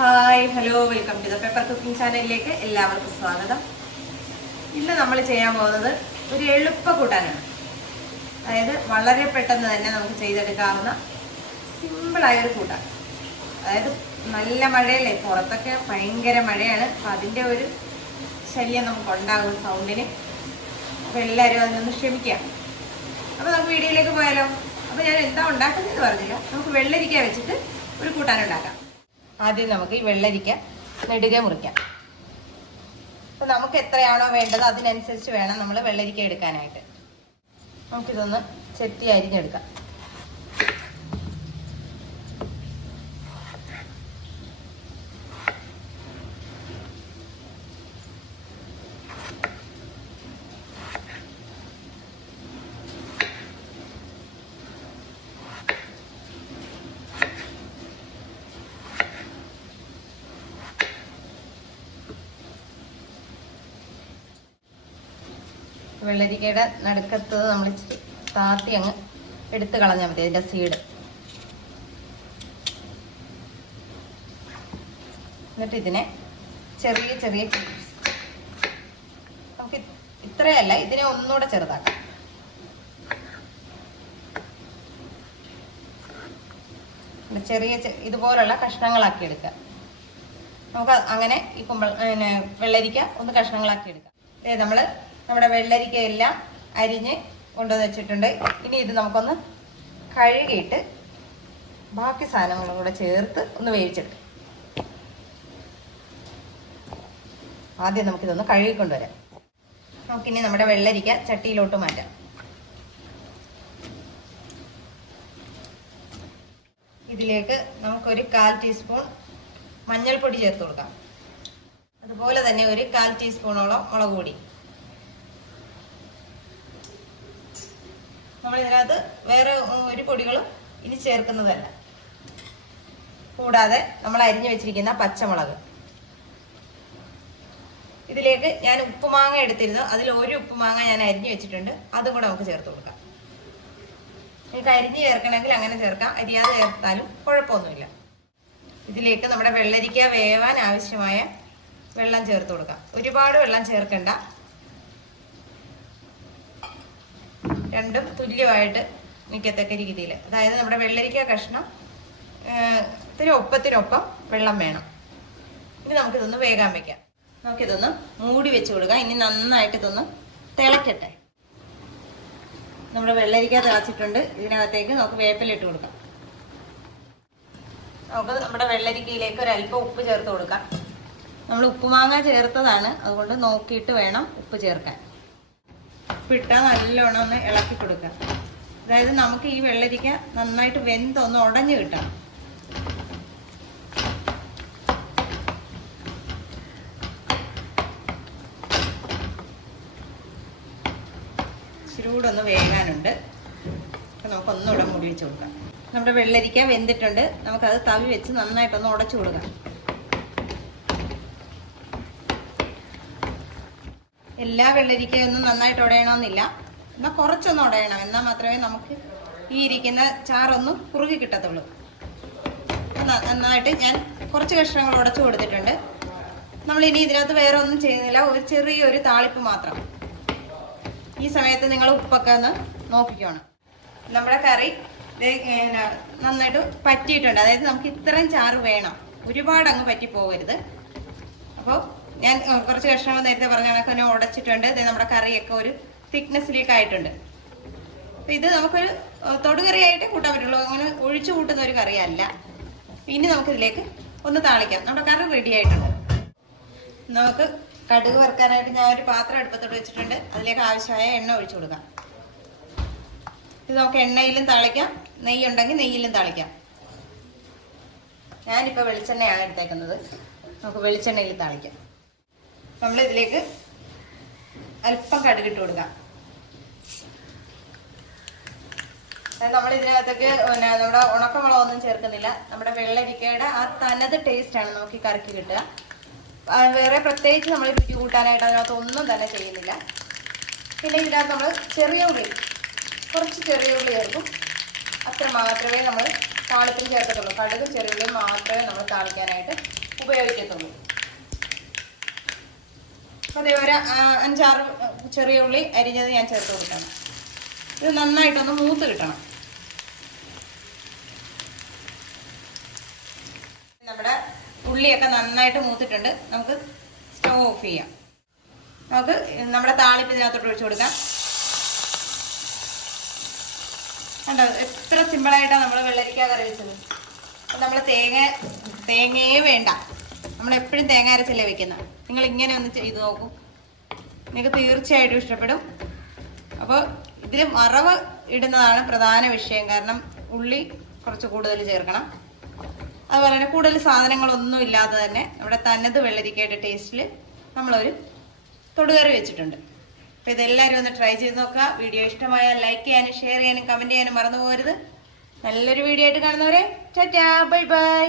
Hi hello welcome to the paper cooking ചാനലിലേക്ക് എല്ലാവർക്കും സ്വാഗതം. ഇന്ന് നമ്മൾ ചെയ്യാൻ പോകുന്നത് ഒരു എളുപ്പ കൂട്ടാനാണ്. അതായത് വളരെ പെട്ടെന്ന് തന്നെ നമുക്ക് ചെയ്തെടുക്കാവുന്ന സിമ്പിളായ ഒരു കൂട്ടാൻ. അതായത് നല്ല മഴയല്ലേ പുറത്തൊക്കെ ഭയങ്കര മഴയാണ്. അപ്പം അതിന്റെ ഒരു ശല്യം നമുക്ക് ഉണ്ടാകും സൗണ്ടിന് അപ്പോൾ എല്ലാവരും അതിനൊന്ന് ക്ഷമിക്കുക. അപ്പോൾ നമുക്ക് വീഡിയോയിലേക്ക് പോയാലോ? അപ്പോൾ ഞാൻ എന്താ ഉണ്ടാക്കുന്നതെന്ന് പറഞ്ഞില്ല. നമുക്ക് വെള്ളരിക്ക വെച്ചിട്ട് ഒരു കൂട്ടാൻ ഉണ്ടാക്കാം. ആദ്യം നമുക്ക് ഈ വെള്ളരിക്ക നെടുകെ മുറിക്കാം. അപ്പോൾ നമുക്ക് എത്രയാണോ വേണ്ടത് അതിനനുസരിച്ച് വേണം നമ്മൾ വെള്ളരിക്ക എടുക്കാനായിട്ട്. നമുക്കിതൊന്ന് ചെത്തി അരിഞ്ഞെടുക്കാം. വെള്ളരിക്കയുടെ നടുക്കത്ത് നമ്മൾ താത്തി അങ്ങ് എടുത്ത് കളഞ്ഞാൽ മതി അതിന്റെ സീഡ്. എന്നിട്ട് ഇതിനെ ചെറിയ ചെറിയ നമുക്ക് ഇത്രയല്ല ഇതിനെ ഒന്നുകൂടെ ചെറുതാക്കാം. ചെറിയ ഇതുപോലുള്ള കഷ്ണങ്ങളാക്കി എടുക്കുക. നമുക്ക് അങ്ങനെ ഈ കുമ്പള പിന്നെ വെള്ളരിക്ക ഒന്ന് കഷ്ണങ്ങളാക്കി എടുക്കാം. നമ്മൾ നമ്മുടെ വെള്ളരിക്ക എല്ലാം അരിഞ്ഞ് കൊണ്ടുവന്ന് വെച്ചിട്ടുണ്ട്. ഇനി ഇത് നമുക്കൊന്ന് കഴുകിയിട്ട് ബാക്കി സാധനങ്ങളും കൂടെ ചേർത്ത് ഒന്ന് വേവിച്ചെടുക്കാം. ആദ്യം നമുക്കിതൊന്ന് കഴുകിക്കൊണ്ടുവരാം. നമുക്കിനി നമ്മുടെ വെള്ളരിക്ക ചട്ടിയിലോട്ട് മാറ്റാം. ഇതിലേക്ക് നമുക്കൊരു കാൽ ടീസ്പൂൺ മഞ്ഞൾപ്പൊടി ചേർത്ത് കൊടുക്കാം. അതുപോലെ തന്നെ ഒരു കാൽ ടീസ്പൂണോളം മുളക് പൊടി. നമ്മൾ ഇതിനകത്ത് വേറെ ഒരു പൊടികളും ഇനി ചേർക്കുന്നതല്ല. കൂടാതെ നമ്മൾ അരിഞ്ഞു വെച്ചിരിക്കുന്ന പച്ചമുളക്. ഇതിലേക്ക് ഞാൻ ഉപ്പുമാങ്ങ എടുത്തിരുന്നു. അതിൽ ഒരു ഉപ്പുമാങ്ങ ഞാൻ അരിഞ്ഞു വെച്ചിട്ടുണ്ട്. അതും കൂടെ നമുക്ക് ചേർത്ത് കൊടുക്കാം. നിങ്ങൾക്ക് അരിഞ്ഞ് ചേർക്കണമെങ്കിൽ അങ്ങനെ ചേർക്കാം. അരിയാതെ ചേർത്താലും കുഴപ്പമൊന്നുമില്ല. ഇതിലേക്ക് നമ്മുടെ വെള്ളരിക്ക വേവാൻ ആവശ്യമായ വെള്ളം ചേർത്ത് കൊടുക്കാം. ഒരുപാട് വെള്ളം ചേർക്കണ്ട. രണ്ടും തുല്യമായിട്ട് നിൽക്കത്തക്ക രീതിയിൽ. അതായത് നമ്മുടെ വെള്ളരിക്ക കഷ്ണം ഇത്തിരി ഒപ്പത്തിനൊപ്പം വെള്ളം വേണം. ഇനി നമുക്കിതൊന്ന് വേഗം വെക്കാം. നമുക്കിതൊന്ന് മൂടി വെച്ച് കൊടുക്കാം. ഇനി നന്നായിട്ട് ഇതൊന്ന് തിളക്കട്ടെ. നമ്മുടെ വെള്ളരിക്ക തിളച്ചിട്ടുണ്ട്. ഇതിനകത്തേക്ക് നമുക്ക് വേപ്പില ഇട്ട് കൊടുക്കാം. നമുക്ക് നമ്മുടെ വെള്ളരിക്കയിലേക്ക് ഒരു അല്പം ഉപ്പ് ചേർത്ത് കൊടുക്കാം. നമ്മൾ ഉപ്പുമാങ്ങ ചേർത്തതാണ്. അതുകൊണ്ട് നോക്കിയിട്ട് വേണം ഉപ്പ് ചേർക്കാൻ. ഉപ്പിട്ടാൽ നല്ലോണം ഒന്ന് ഇളക്കി കൊടുക്കുക അതായത് നമുക്ക് ഈ വെള്ളരിക്ക നന്നായിട്ട് വെന്തൊന്ന് ഉടഞ്ഞു കിട്ടണം. ഇച്ചിരി ഒന്ന് വേകാനുണ്ട്. നമുക്ക് ഒന്നുകൂടെ മൂടി വെച്ച് കൊടുക്കാം. നമ്മുടെ വെള്ളരിക്ക വെന്തിട്ടുണ്ട്. നമുക്കത് തവി വെച്ച് നന്നായിട്ടൊന്ന് ഉടച്ചു കൊടുക്കാം. എല്ലാ വെള്ളരിക്കയൊന്നും നന്നായിട്ട് ഉടയണമെന്നില്ല എന്നാൽ കുറച്ചൊന്നും ഉടയണം. എന്നാൽ മാത്രമേ നമുക്ക് ഈ ഇരിക്കുന്ന ചാറൊന്നും കുറുകി കിട്ടത്തുള്ളൂ. നന്നായിട്ട് ഞാൻ കുറച്ച് കഷ്ണങ്ങൾ ഉടച്ചു കൊടുത്തിട്ടുണ്ട്. നമ്മൾ ഇനി ഇതിനകത്ത് വേറെ ഒന്നും ചെയ്യുന്നില്ല. ഒരു ചെറിയൊരു താളിപ്പ് മാത്രം. ഈ സമയത്ത് നിങ്ങൾ ഉപ്പൊക്കെ ഒന്ന് നോക്കിക്കോണം. നമ്മുടെ കറി നന്നായിട്ട് പറ്റിയിട്ടുണ്ട്. അതായത് നമുക്ക് ഇത്രയും ചാറ് വേണം. ഒരുപാട് അങ്ങ് പറ്റി പോകരുത് അപ്പോൾ ഞാൻ കുറച്ച് കഷ്ണങ്ങൾ നേരത്തെ പറഞ്ഞ കണക്ക് തന്നെ ഉടച്ചിട്ടുണ്ട്. ദേ നമ്മുടെ കറിയൊക്കെ ഒരു തിക്നെസ്സിലേക്ക് ആയിട്ടുണ്ട്. അപ്പോൾ ഇത് നമുക്കൊരു തൊടുകറി ആയിട്ട് കൂട്ടാൻ പറ്റുള്ളൂ. അങ്ങനെ ഒഴിച്ചു കൂട്ടുന്ന ഒരു കറിയല്ല. ഇനി നമുക്കിതിലേക്ക് ഒന്ന് താളിക്കാം. നമ്മുടെ കറി റെഡി ആയിട്ടുണ്ട്. നമുക്ക് കടുക് വറുക്കാനായിട്ട് ഞാൻ ഒരു പാത്രം അടുപ്പത്തോട് വെച്ചിട്ടുണ്ട്. അതിലേക്ക് ആവശ്യമായ എണ്ണ ഒഴിച്ചു കൊടുക്കാം. ഇത് നമുക്ക് എണ്ണയിലും താളിക്കാം. നെയ്യ് ഉണ്ടെങ്കിൽ നെയ്യിലും തളിക്കാം. ഞാനിപ്പോൾ വെളിച്ചെണ്ണയാണ് എടുത്തേക്കുന്നത്. നമുക്ക് വെളിച്ചെണ്ണയിൽ തളിക്കാം. നമ്മൾ ഇതിലേക്ക് അല്പം കടുകിട്ട് കൊടുക്കാം. നമ്മൾ ഇതിനകത്തേക്ക് പിന്നെ നമ്മുടെ ഉണക്കമുളകൊന്നും ചേർക്കുന്നില്ല. നമ്മുടെ വെള്ളരിക്കയുടെ ആ തനത് ആണ് നമുക്ക് കറിക്ക് കിട്ടുക. വേറെ പ്രത്യേകിച്ച് നമ്മൾ രുചി കൂട്ടാനായിട്ട് അതിനകത്ത് ഒന്നും തന്നെ ചെയ്യുന്നില്ല. പിന്നെ ഇതിനകത്ത് നമ്മൾ ചെറിയ ഉള്ളി കുറച്ച് ചെറിയ ഉള്ളി ചേർക്കും. അത്ര മാത്രമേ നമ്മൾ താളിപ്പിൽ ചേർക്കത്തുള്ളൂ. ചെറിയ ഉള്ളി മാത്രമേ നമ്മൾ താളിക്കാനായിട്ട് ഉപയോഗിക്കത്തുള്ളൂ. അതേ ഒരു അഞ്ചാറ് ചെറിയ ഉള്ളി അരിഞ്ഞത് ഞാൻ ചേർത്ത് കൊടുക്കണം. ഇത് നന്നായിട്ടൊന്ന് മൂത്ത് കിട്ടണം. നമ്മുടെ ഉള്ളിയൊക്കെ നന്നായിട്ട് മൂത്തിട്ടുണ്ട്. നമുക്ക് സ്റ്റവ് ഓഫ് ചെയ്യാം. നമുക്ക് നമ്മുടെ താളിപ്പ് ഇതിനകത്തോട്ട് ഒഴിച്ചു കൊടുക്കാം. കണ്ടോ എത്ര സിമ്പിളായിട്ടാണ് നമ്മൾ വെള്ളരിക്ക കറി വെച്ചത്. അപ്പം നമ്മൾ തേങ്ങ തേങ്ങയെ വേണ്ട. നമ്മളെപ്പോഴും തേങ്ങ അരച്ചല്ലേ വെക്കുന്നത് നിങ്ങൾ ഇങ്ങനെ ഒന്ന് ചെയ്ത് നോക്കൂ. നിങ്ങൾക്ക് തീർച്ചയായിട്ടും ഇഷ്ടപ്പെടും. അപ്പോൾ ഇതിൽ മറവ് ഇടുന്നതാണ് പ്രധാന വിഷയം. കാരണം ഉള്ളി കുറച്ച് കൂടുതൽ ചേർക്കണം. അതുപോലെ തന്നെ കൂടുതൽ സാധനങ്ങളൊന്നും ഇല്ലാതെ തന്നെ നമ്മുടെ തനത് വെള്ളരിക്കയുടെ ടേസ്റ്റിൽ നമ്മളൊരു തൊടുകറി വെച്ചിട്ടുണ്ട്. അപ്പോൾ ഇതെല്ലാവരും ഒന്ന് ട്രൈ ചെയ്ത് നോക്കുക. വീഡിയോ ഇഷ്ടമായാൽ ലൈക്ക് ചെയ്യാനും ഷെയർ ചെയ്യാനും കമന്റ് ചെയ്യാനും മറന്നു പോകരുത്. നല്ലൊരു വീഡിയോ ആയിട്ട് കാണുന്നവരെ ടാറ്റാ ബൈ ബൈ